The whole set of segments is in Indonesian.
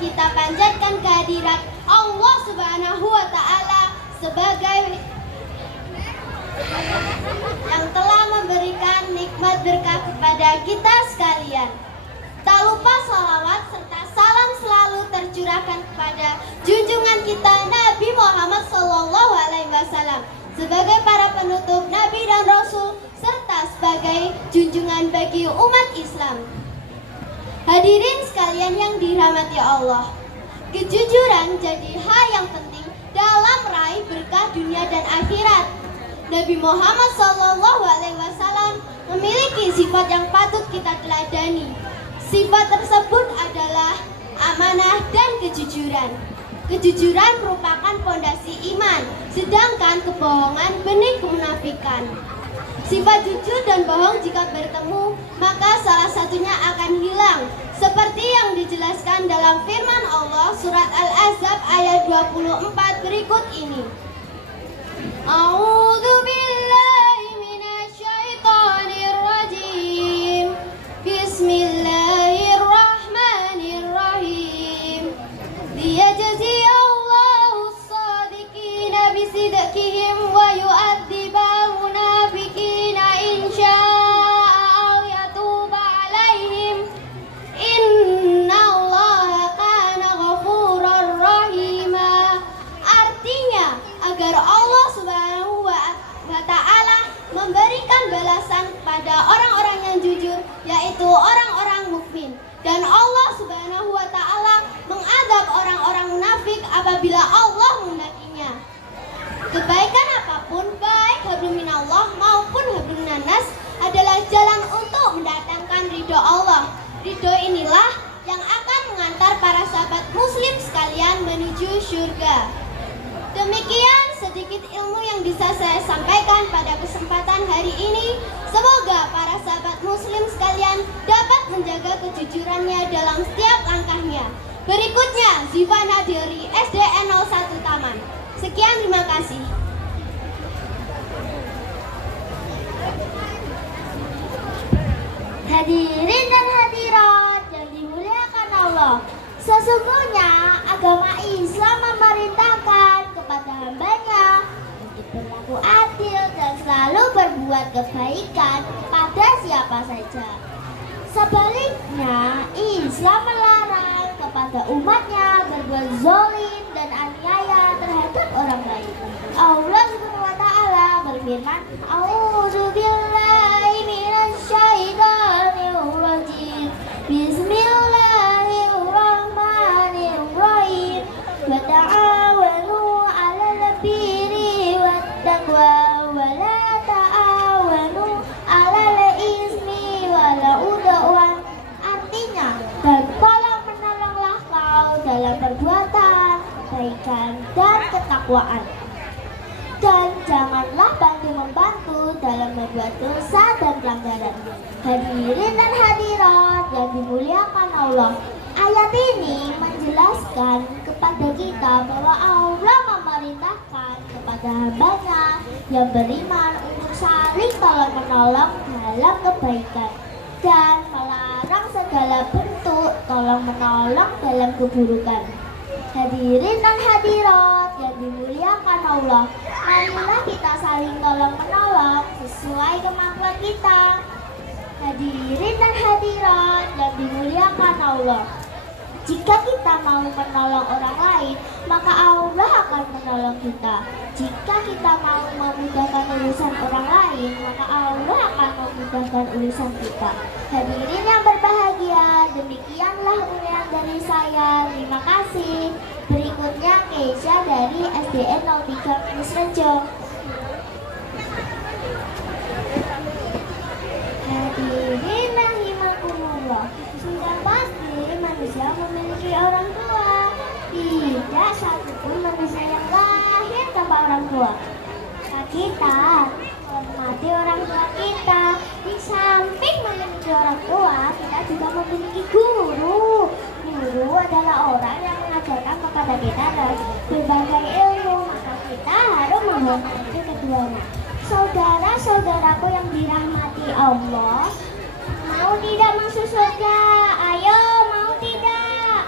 kita panjatkan kehadirat Allah Subhanahu wa Ta'ala sebagai yang telah memberikan nikmat berkah kepada kita sekalian. Tak lupa salawat serta salam selalu tercurahkan kepada junjungan kita Nabi Muhammad SAW sebagai para penutup Nabi dan Rasul serta sebagai junjungan bagi umat Islam. Hadirin sekalian yang dirahmati Allah, kejujuran jadi hal yang penting dalam meraih berkah dunia dan akhirat. Nabi Muhammad SAW memiliki sifat yang patut kita teladani. Sifat tersebut adalah amanah dan kejujuran. Kejujuran merupakan pondasi iman, sedangkan kebohongan benih kemunafikan. Sifat jujur dan bohong jika bertemu, maka salah satunya akan hilang. Seperti yang dijelaskan dalam firman Allah surat Al-Ahzab ayat 24 berikut ini. A'udzu billahi minasyaitonir rajim. Bismillahirrahmanirrahim. Liyajziyallahu as-shadiqina bisidqihim wa yu'adzibal munafiqina in syaa'a aw yatuba 'alaihim. Innallaha kana ghafurar rahima. Artinya, agar Allah Subhanahu wa Ta'ala memberikan balasan pada orang-orang yang jujur, yaitu orang-orang mukmin, dan Allah Subhanahu wa Ta'ala mengadab orang-orang munafik apabila Allah menghendakinya. Kebaikan apapun, baik hablum minallah maupun hablum minannas, adalah jalan untuk mendatangkan ridho Allah. Ridho inilah yang akan mengantar para sahabat muslim sekalian menuju surga. Demikian sedikit ilmu yang bisa saya sampaikan pada kesempatan hari ini. Semoga para sahabat muslim sekalian dapat menjaga kejujurannya dalam setiap langkahnya. Berikutnya, Ziva dari SDN 01 Taman. Sekian, terima kasih. Hadirin dan hadirat yang dimuliakan Allah, sesungguhnya agama Islam memerintahkan kepada hambanya untuk berlaku adil dan selalu berbuat kebaikan pada siapa saja. Sebaliknya, Islam melarang kepada umatnya berbuat zalim dan aniaya terhadap orang lain. Allah Subhanahu wa Ta'ala berfirman, A'udzu billahi minasyaitonir rajim. Bismillahirrahmanirrahim. Wa ta'awanu 'alal birri wat taqwa wa la ta'awanu 'alal ismi wal 'udwan. Artinya, dan tolong menolonglah kau dalam perbuatan kebaikan dan ketakwaan, dan janganlah bantu-membantu dalam membuat dosa dan pelanggaran. Hadirin dan hadirat yang dimuliakan Allah, ayat ini menjelaskan kepada kita bahwa Allah memerintahkan kepada hambanya yang beriman untuk saling tolong-menolong dalam kebaikan dan melarang segala bentuk tolong-menolong dalam keburukan. Hadirin dan hadirat yang dimuliakan Allah, marilah kita saling tolong-menolong sesuai kemampuan kita. Hadirin dan hadirat yang dimuliakan Allah, jika kita mau menolong orang lain, maka Allah akan menolong kita. Jika kita mau memudahkan urusan orang lain, maka Allah akan memudahkan urusan kita. Hadirin yang berbahagia, demikianlah uraian dari saya. Terima kasih. Berikutnya Keisha dari SDN 03 Musrejo. Hadirin rahimakumullah, sudah pasti manusia memiliki orang tua. Tidak satupun manusia yang lahir tanpa orang tua. Kita hormati orang tua kita. Di samping memiliki orang tua, kita juga memiliki guru. Guru adalah orang yang mengajarkan kepada kita berbagai ilmu, maka kita harus menghormati keduanya. Saudara-saudaraku yang dirahmati Allah, mau tidak masuk surga? Ayo, mau tidak?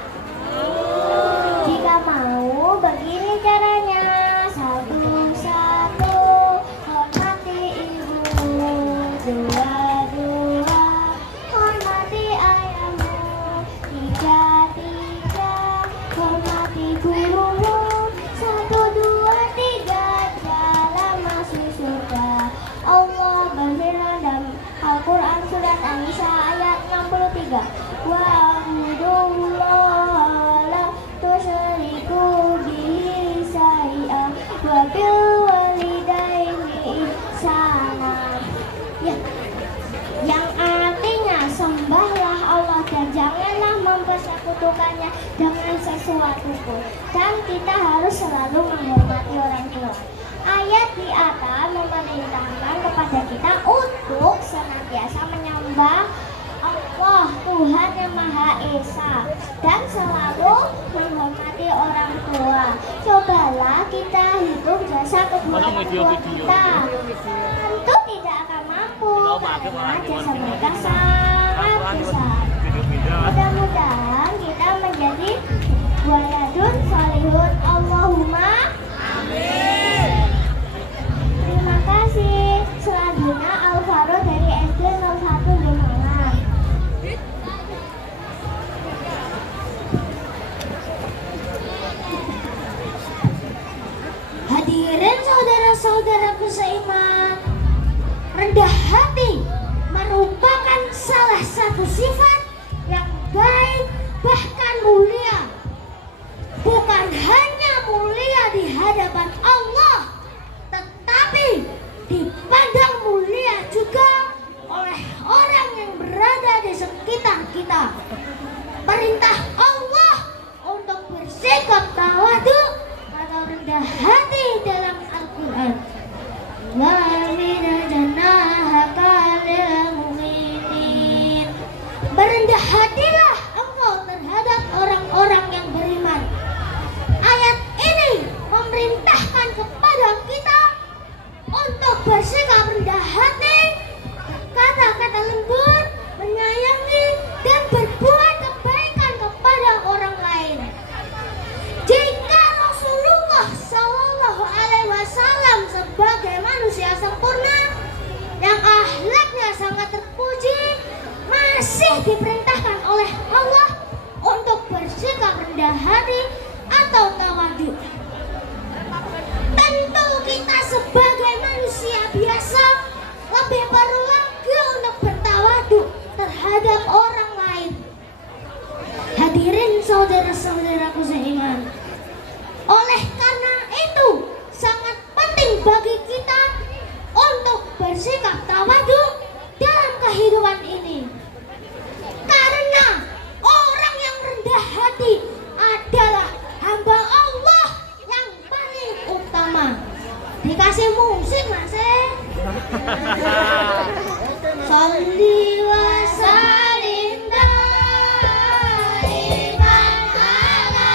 mempersekutukannya dengan sesuatu pun. Dan kita harus selalu menghormati orang tua. Ayat di atas memerintahkan kepada kita untuk senantiasa menyembah Allah Tuhan yang Maha Esa dan selalu menghormati orang tua. Cobalah kita hitung jasa kedua orang tua kita. Tentu tidak akan mampu karena jasa mereka sangat besar. Mudah-mudahan kita menjadi waladun salihun. Allahumma amin. Terima kasih. Selanjutnya Alvaro dari SD 01 Limangan. Hadirin saudara-saudaraku seiman, rendah hati merupakan salah satu sifat yang baik bahkan mulia. Bukan hanya mulia di hadapan Allah, tetapi dipandang mulia juga oleh orang yang berada di sekitar kita. Perintah Allah untuk bersikap tawadu atau rendah hati dalam Al-Quran. Berendah hatilah engkau terhadap orang-orang yang beriman. Ayat ini memerintahkan kepada kita untuk bersikap rendah hati, kata-kata lembut, menyayangi, dan berbuat kebaikan kepada orang lain. Jika Rasulullah Shallallahu Alaihi Wasallam sebagai manusia sempurna yang akhlaknya sangat terpuji masih diperintahkan oleh Allah untuk bersikap rendah hati atau tawadu, tentu kita sebagai manusia biasa lebih perlu lagi untuk bertawadu terhadap orang lain. Hadirin saudara-saudaraku seiman, oleh karena itu sangat penting bagi kita untuk bersikap tawadu dalam kehidupan ini. Karena orang yang rendah hati adalah hamba Allah yang paling utama. Dikasih musik mas Sholli wa sallim daiman ala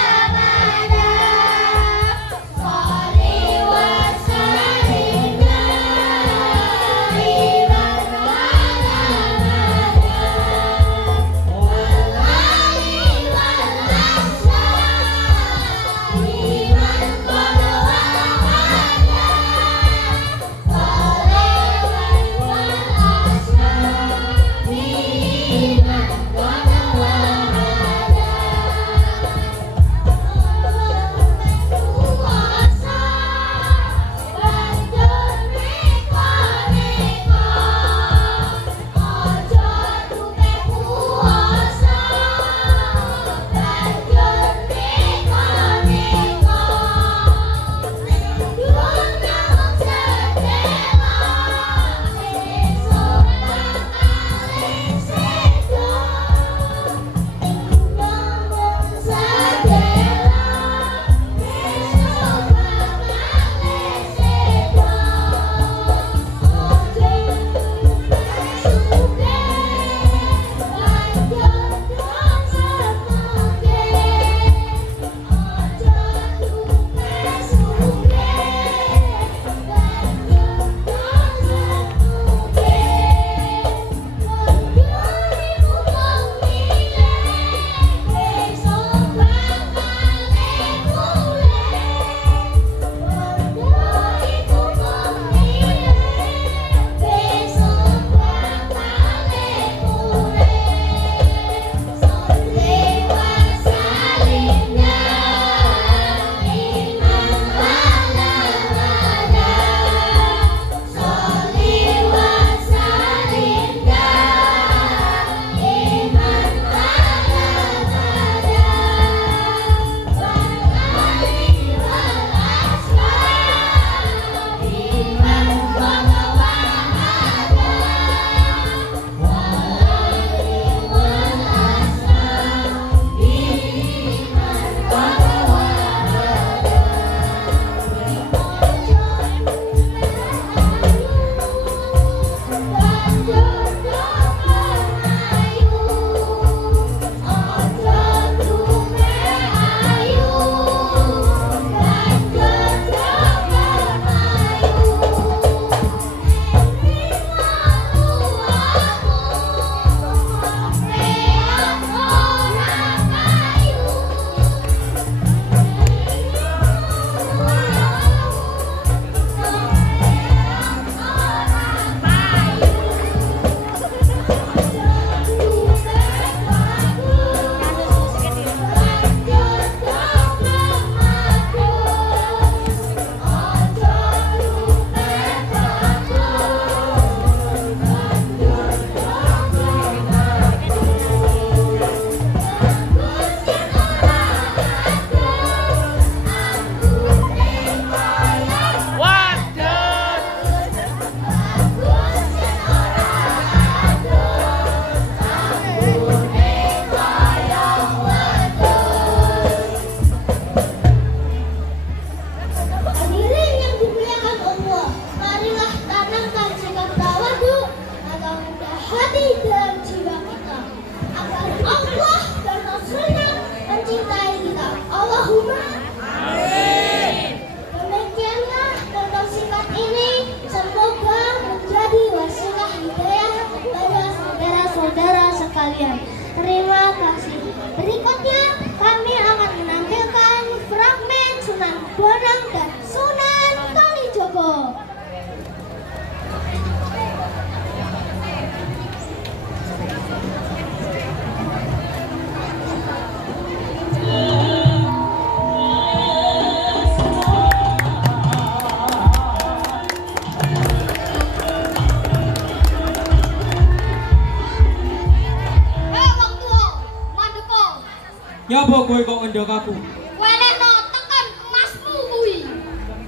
Nyapa kowe kok ngendhog aku? Welehno tekan emasmu kuwi.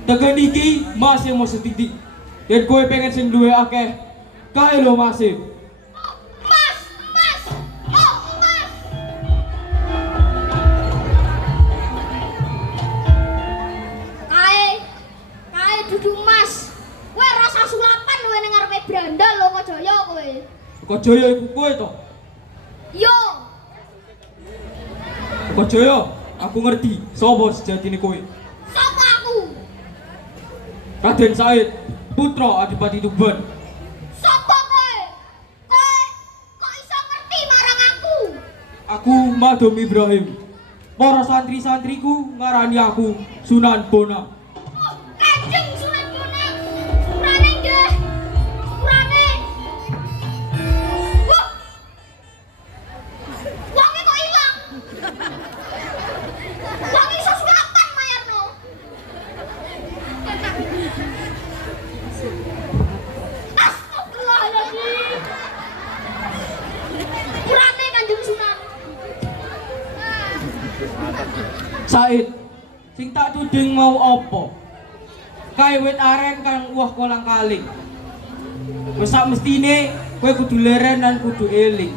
Tekan iki masih mau setitik. Yen kowe pengen sing duwe akeh, kae lho masih. Emas, emas. Oh, emas. Kae dudu emas. Kowe rasa sulapan kowe ning ngarepe brandal lho Jaya kowe. Kok Jaya iku kowe to? Yo, Kok Jaya, aku ngerti sapa sejatine kowe. sapa aku? Raden Said, putra Adipati Tuban. Sapa kowe? Kowe kok iso ngerti marang aku? Aku Madom Ibrahim. Para santri-santriku ngarani aku Sunan Bonang. Oh, Kanjeng Sunan Bonang. Sepurane nggih. Sepurane. Wah. Wonge kok ilang? Wong iso sulapan mayarno. Astagfirullahaladzim. Sepurane Kanjeng Sunan. Said, sing tak tuding mau apa? Kae wit aren kang uwah kolang kaling. Wis sak mestine kowe kudu leren lan kudu eling.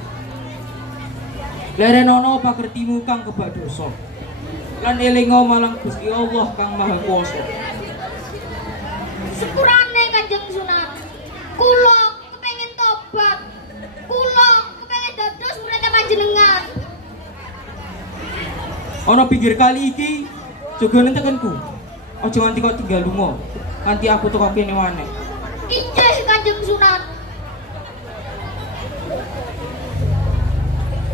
Leren ana pakertimu kang kebak dosa. Lan elinga marang Gusti Allah kang Maha Kuwasa. Sepurane Kanjeng Sunan. Kula kepengin tobat. Kula kepengin dados murid panjenengan. Ana pinggir kali iki jogone tekenku. Aja nganti kok tinggal lunga. Nganti aku teko kene maneh. Injih Kanjeng Sunan.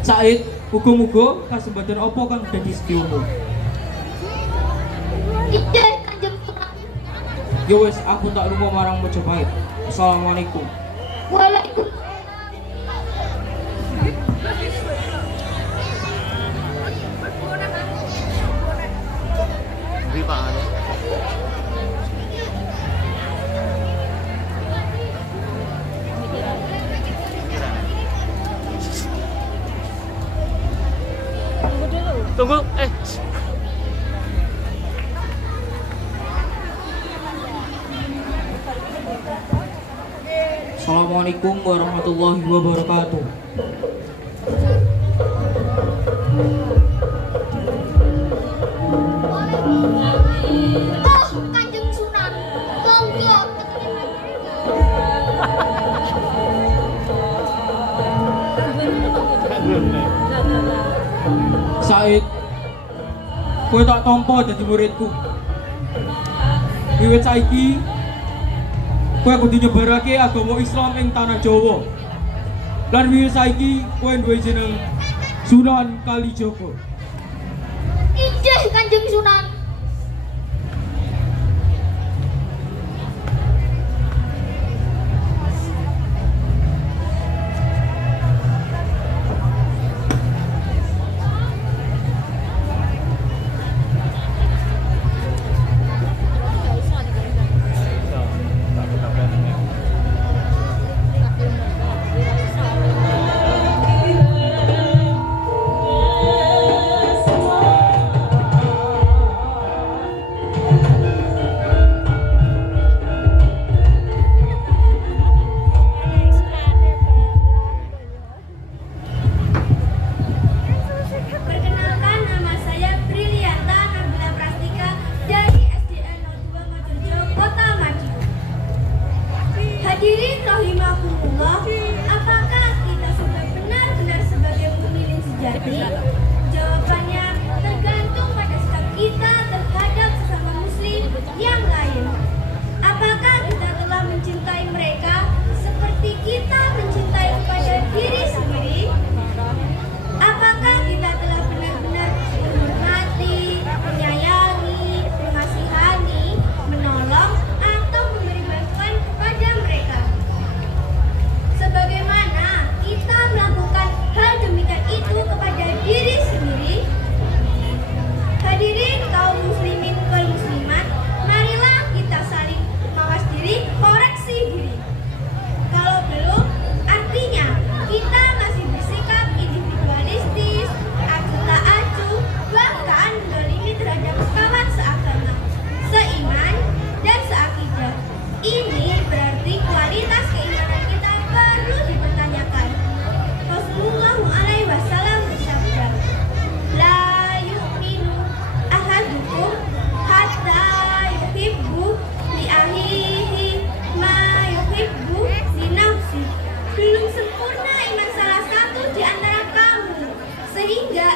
Said, muga-muga kasempatan apa kang dadi sedyamu. Injih Kanjeng Sunan. Ya wis aku tak lunga marang Majapahit. Assalamualaikum. Waalaikumsalam. Tunggu, Assalamualaikum warahmatullahi wabarakatuh. Oh, Kanjeng Sunan. Monggo Said, kowe tak tampa dadi muridku. Wiwit saiki kowe kudu nyebarake agama Islam ing tanah Jawa. Lan wiwit saiki kowe duwe jeneng Sunan Kalijaga. injih Kanjeng Sunan.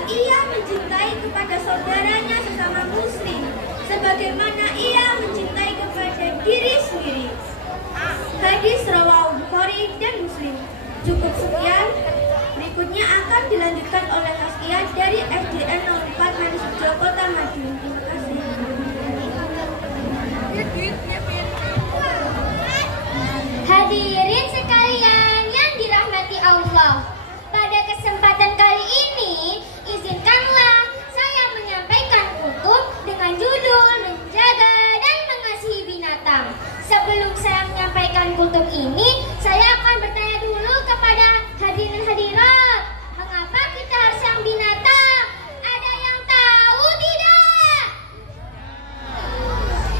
ia mencintai kepada saudaranya sesama muslim sebagaimana ia mencintai kepada diri sendiri. Hadis rawahu Bukhari dan Muslim. Cukup sekian. Berikutnya akan dilanjutkan oleh tazkiyah dari SDN 04 Manisrejo Kota Madiun. Terima kasih. Hadirin sekalian yang dirahmati Allah, pada kesempatan kali ini izinkanlah saya menyampaikan kutub dengan judul Menjaga dan Mengasihi Binatang. Sebelum saya menyampaikan kutub ini, saya akan bertanya dulu kepada hadirin hadirat, mengapa kita harus sayang binatang? Ada yang tahu tidak?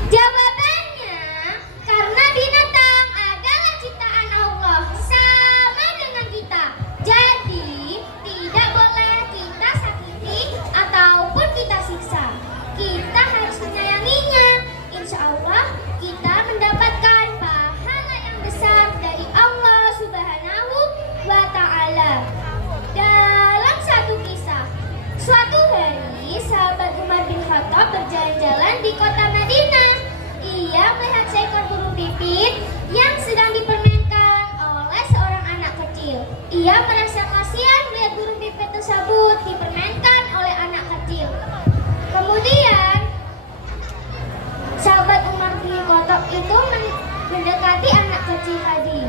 Jawabannya, karena binatang adalah ciptaan Allah, sama dengan kita. Jadi, tidak boleh kita sakiti ataupun kita siksa. Kita harus menyayanginya. Insya Allah, kita mendapatkan pahala yang besar dari Allah Subhanahu wa Ta'ala. Dalam satu kisah, suatu hari sahabat Umar bin Khattab berjalan-jalan di kota Madinah. Ia melihat seekor burung pipit yang sedang dipermainkan oleh seorang anak kecil. Ia merasa kasihan melihat burung pipit tersebut dipermainkan oleh anak kecil. Kemudian sahabat Umar bin Khattab itu mendekati anak kecil tadi.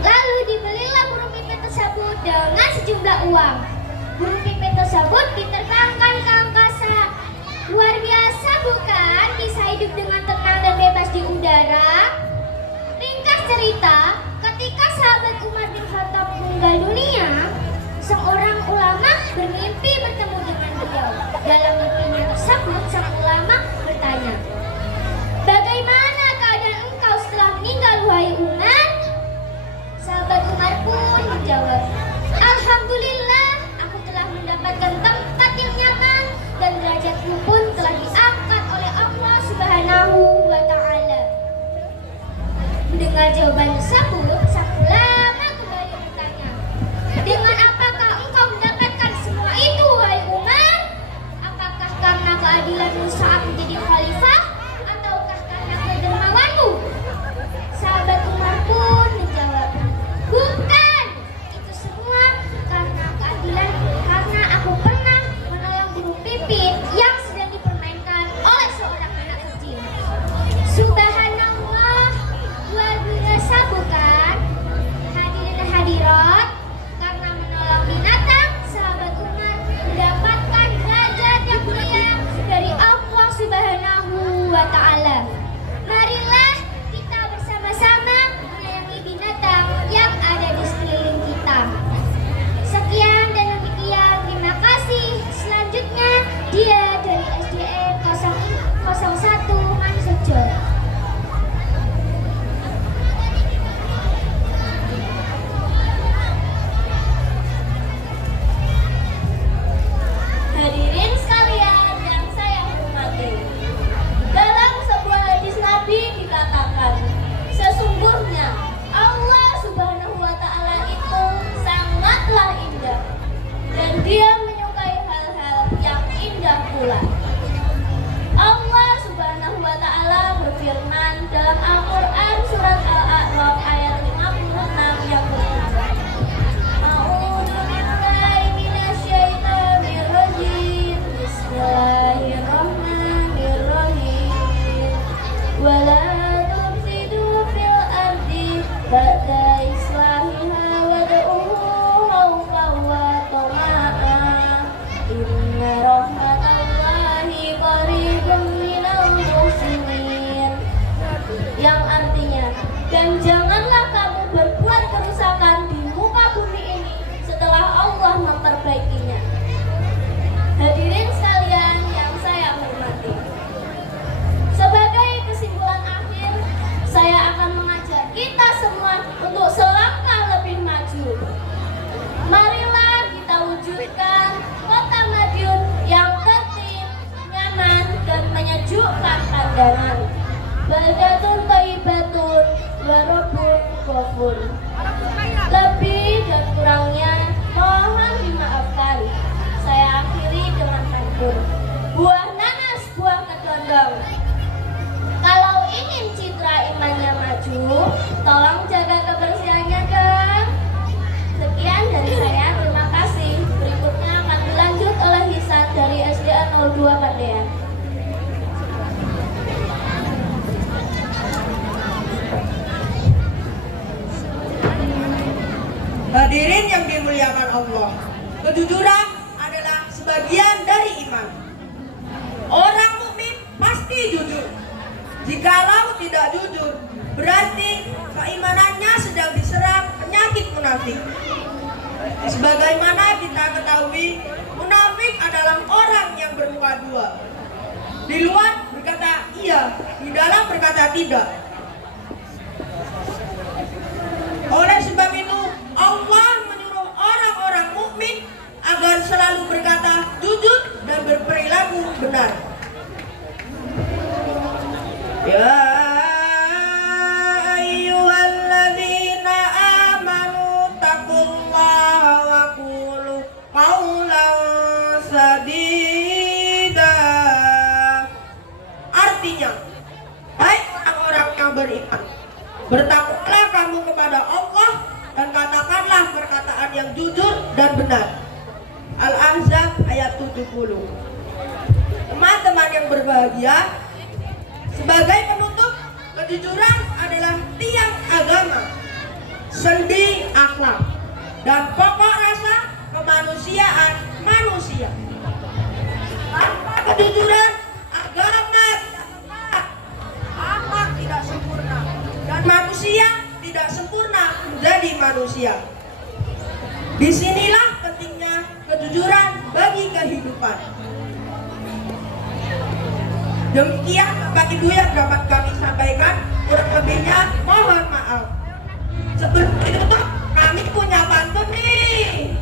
Lalu dibelilah burung pipit tersebut dengan sejumlah uang. Burung pipit tersebut diterbangkan ke angkasa. Luar biasa bukan bisa hidup dengan tenang dan bebas di udara? Ringkas cerita, ketika sahabat Umar bin Khattab meninggal dunia, seorang ulama bermimpi bertemu dengan beliau. Dalam mimpinya tersebut, sang ulama bertanya, "Bagaimana keadaan engkau setelah meninggal, wahai Umar?" Sahabat Umar pun menjawab, "Alhamdulillah, aku telah mendapatkan tempat yang nyaman dan derajatku pun telah diangkat oleh Allah Subhanahu wa Ta'ala." Mendengar jawaban tersebut, sang ulama kembali bertanya, "Dengan apakah engkau mendapatkan semua itu, wahai Umar? Apakah karena keadilanmu saat menjadi khalifah ataukah karena kedermawanmu?" Sahabat Umar pun menjawab, "Bukan, itu semua karena keadilan, karena aku pernah menolong burung pipit yang sedang dipermainkan oleh seorang anak kecil." Subhanallah, luar biasa bukan? Hadirin dan hadirat, karena menolong binatang, sahabat Umar mendapatkan derajat yang mulia dari Allah Subhanahu wa Ta'ala. Marilah kita bersama-sama menyayangi binatang yang ada di sekeliling kita. Sekian dan demikian, terima kasih. Selanjutnya dia dari SDN 001 Manisrejo. Hadirin sekalian yang saya hormati, dalam sebuah hadis Nabi dikatakan, sesungguhnya Allah Subhanahu wa Ta'ala itu sangatlah indah dan Dia menyukai hal-hal yang indah pula. Allah Subhanahu wa Ta'ala berfirman dalam Al-Quran surat Al-A'raf ayat 56 yang berbunyi, "A'udzu billahi minasyaitonir rajim. Bismillahirrahmanirrahim. Wala tufsidu fil ardi ba'da islahiha wad'uhu khawfan wa tama'an. Inna rahmatallahi qaribun minal muhsinin." Yang artinya, dan janganlah kamu berbuat kerusakan di muka bumi ini setelah Allah memperbaikinya. Hadirin sekalian yang saya hormati, sebagai kesimpulan akhir, saya akan mengajak kita semua untuk selangkah lebih maju. Marilah kita wujudkan kota Madiun yang tertib, nyaman, dan menyejukkan pandangan. Baldatun thayyibatun wa rabbun ghafur. Lebih dan kurangnya mohon dimaafkan. Saya Kejujuran adalah sebagian dari iman. Orang mukmin pasti jujur. Jikalau tidak jujur, berarti keimanannya sedang diserang penyakit munafik. Sebagaimana kita ketahui, munafik adalah orang yang bermuka dua. Di luar berkata iya, di dalam berkata tidak. Oleh sebab itu, Allah menyuruh orang-orang mukmin agar selalu berkata jujur dan berperilaku benar. Ya ayyuhalladzina amanu taqullaha wa qulu qawlan sadida. Artinya, hai orang-orang yang beriman, bertakwalah kamu kepada Allah dan katakanlah perkataan yang jujur dan benar. Al-Ahzab ayat 70. Teman-teman yang berbahagia, sebagai penutup, kejujuran adalah tiang agama, sendi akhlak, dan pokok rasa kemanusiaan manusia. Tanpa kejujuran, agama tidak tepat, akhlak tidak sempurna, dan manusia tidak sempurna menjadi manusia. Disinilah pentingnya kejujuran bagi kehidupan. Demikian Bapak Ibu yang dapat kami sampaikan, kurang lebihnya mohon maaf. Sebelum ditutup, kami punya pantun nih.